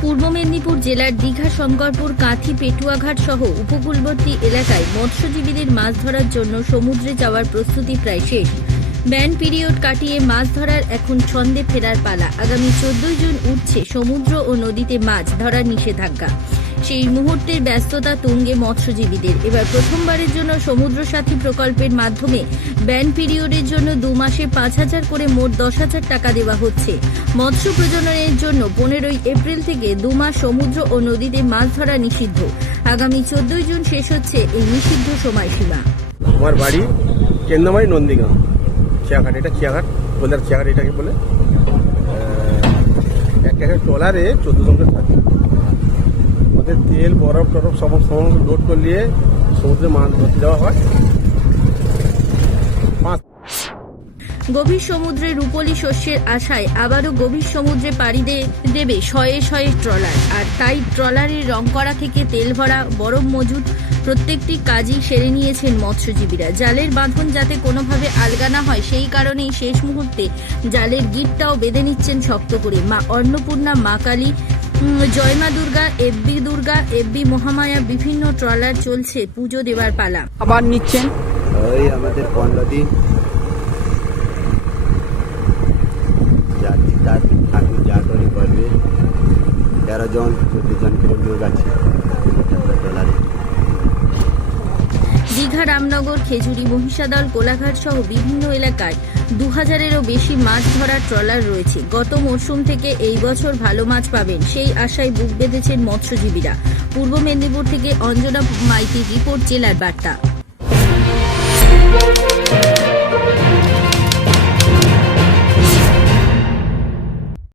পূর্ব মেদিনীপুর জেলার দীঘা শঙ্করপুর কাঁথি, পেটুয়াঘাট সহ উপকূলবর্তী এলাকায় মৎস্যজীবীদের মাছ ধরার জন্য সমুদ্রে যাওয়ার প্রস্তুতি প্রায় শেষ। ব্যান পিরিয়ড কাটিয়ে মাছ ধরার এখন ছন্দে ফেরার পালা। আগামী চোদ্দই জুন উঠছে সমুদ্র ও নদীতে মাছ ধরার নিষেধাজ্ঞা। সেই মুহূর্তের ব্যস্ততা তুঙ্গে মৎস্যজীবীদের। এবার প্রথমবারের জন্য সমুদ্র সাথী প্রকল্পের মাধ্যমে ব্যান পিরিয়ডের জন্য দু মাসে পাঁচ হাজার করে মোট দশ হাজার টাকা দেওয়া হচ্ছে। মৎস্য প্রজননের জন্য পনেরোই এপ্রিল থেকে দু মাস সমুদ্র ও নদীতে মাছ ধরা নিষিদ্ধ। আগামী চোদ্দই জুন শেষ হচ্ছে এই নিষিদ্ধ সময়সীমা। আমার বাড়ি কেন্দ্রমারি নন্দীগ্রাম। চিয়াঘাট, এটা চিয়াঘাট বলার চিয়াঘাট এটাকে বলে। এক একটা ট্রলারে চোদ্দ জন থাকে। ওদের তেল, বরফ টরফ সমস্ত সমস্ত লোড করলে সমুদ্রে মাছ ধরতে যাওয়া হয় পাঁচ গভীর সমুদ্রে রূপলি শস্যের আশায় আবারও গভীর সমুদ্রে পাড়ি দে- দেবে শয়ে শয়ে ট্রলার। আর তাই ট্রলারের রং করা থেকে তেল ভরা বরফ মজুদ প্রত্যেকটি কাজই সেরে নিয়েছেন মৎস্যজীবীরা। জালের বাঁধন যাতে কোনোভাবে আলগা না হয় সেই কারণেই শেষ মুহূর্তে জালের গিটটাও বেঁধে নিচ্ছেন শক্ত করে। মা অন্নপূর্ণা মা কালী জয়মা দুর্গা এব্বি দুর্গা এব্বি মহামায়া বিভিন্ন ট্রলার চলছে পুজো দেবার পালা। আবার নিচ্ছেন? ওই আমাদের পনেরো দিন। যাচ্ছি তার ঠাকুর যা করে করবে, তেরো জন, চোদ্দ জন করে লোক আছে দীঘা রামনগর, খেজুরি, মহিষাদল, কোলাঘাট সহ বিভিন্ন এলাকায় দু হাজারেরও বেশি মাছ ধরার ট্রলার রয়েছে। গত মরশুম থেকে এই বছর ভালো মাছ পাবেন, সেই আশায় বুক বেঁধেছেন মৎস্যজীবীরা। পূর্ব মেদিনীপুর থেকে অঞ্জনা মাইতির রিপোর্ট, জেলার বার্তা।